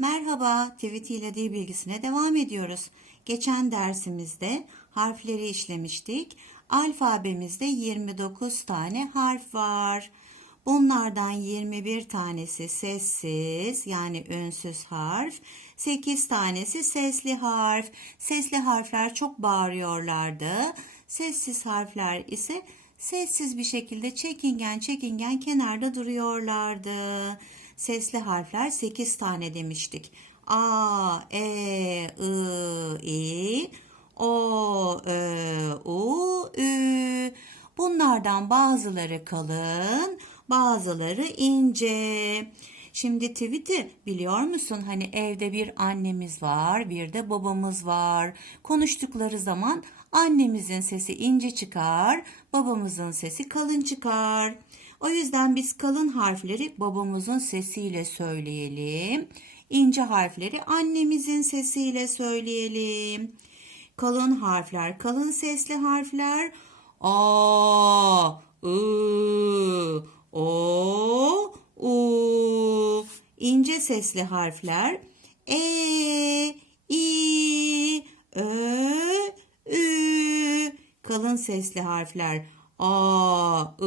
Merhaba, Tweety ile dil bilgisine devam ediyoruz. Geçen dersimizde harfleri işlemiştik. Alfabemizde 29 tane harf var. Bunlardan 21 tanesi sessiz yani ünsüz harf, 8 tanesi sesli harf. Sesli harfler çok bağırıyorlardı. Sessiz harfler ise sessiz bir şekilde çekingen çekingen kenarda duruyorlardı. Sesli harfler 8 tane demiştik. A, E, I, I, O, Ö, U, Ü. Bunlardan bazıları kalın, bazıları ince. Şimdi tweet'i biliyor musun? Hani evde bir annemiz var, bir de babamız var. Konuştukları zaman annemizin sesi ince çıkar, babamızın sesi kalın çıkar. O yüzden biz kalın harfleri babamızın sesiyle söyleyelim. İnce harfleri annemizin sesiyle söyleyelim. Kalın harfler, kalın sesli harfler A, I, O, U. İnce sesli harfler E, I, Ö, Ü. Kalın sesli harfler A, I,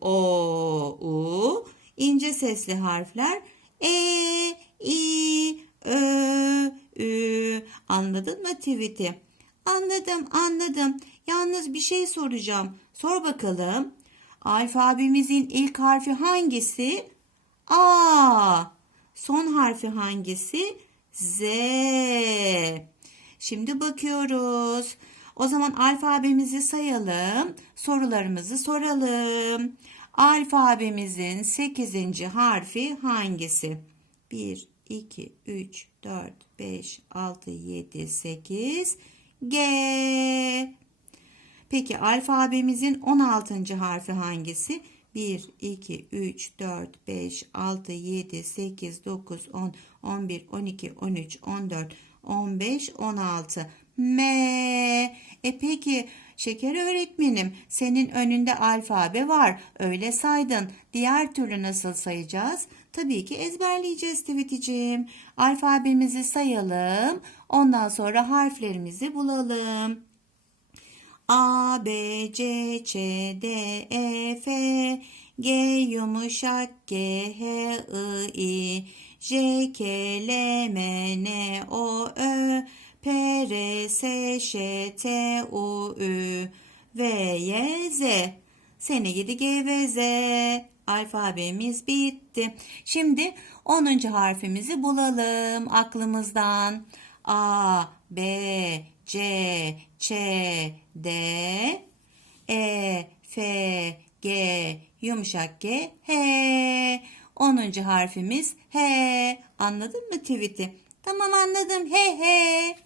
O, U. İnce sesli harfler E, I, Ö, Ü. Anladın mı tweet'i? Anladım, anladım. Yalnız bir şey soracağım. Sor bakalım. Alfabemizin ilk harfi hangisi? A. Son harfi hangisi? Z. Şimdi bakıyoruz. O zaman alfabemizi sayalım. Sorularımızı soralım. Alfabemizin 8. harfi hangisi? 1, 2, 3, 4, 5, 6, 7, 8. G. Peki alfabemizin 16. harfi hangisi? 1, 2, 3, 4, 5, 6, 7, 8, 9, 10, 11, 12, 13, 14, 15, 16. M. E peki şeker öğretmenim senin önünde alfabe var. Öyle saydın. Diğer türlü nasıl sayacağız? Tabii ki ezberleyeceğiz Tweety'ciğim. Alfabemizi sayalım. Ondan sonra harflerimizi bulalım. A, B, C, Ç, D, E, F, G, yumuşak G, H, I, J, K, L, M, N, O, Ö, S, Ş, T, U, Ü, V, Y, Z. Seni gidi G ve Z. Alfabemiz bitti. Şimdi 10. harfimizi bulalım aklımızdan. A, B, C, Ç, D, E, F, G, yumuşak G, H. 10. harfimiz H. Anladın mı tweet'i? Tamam anladım. He he.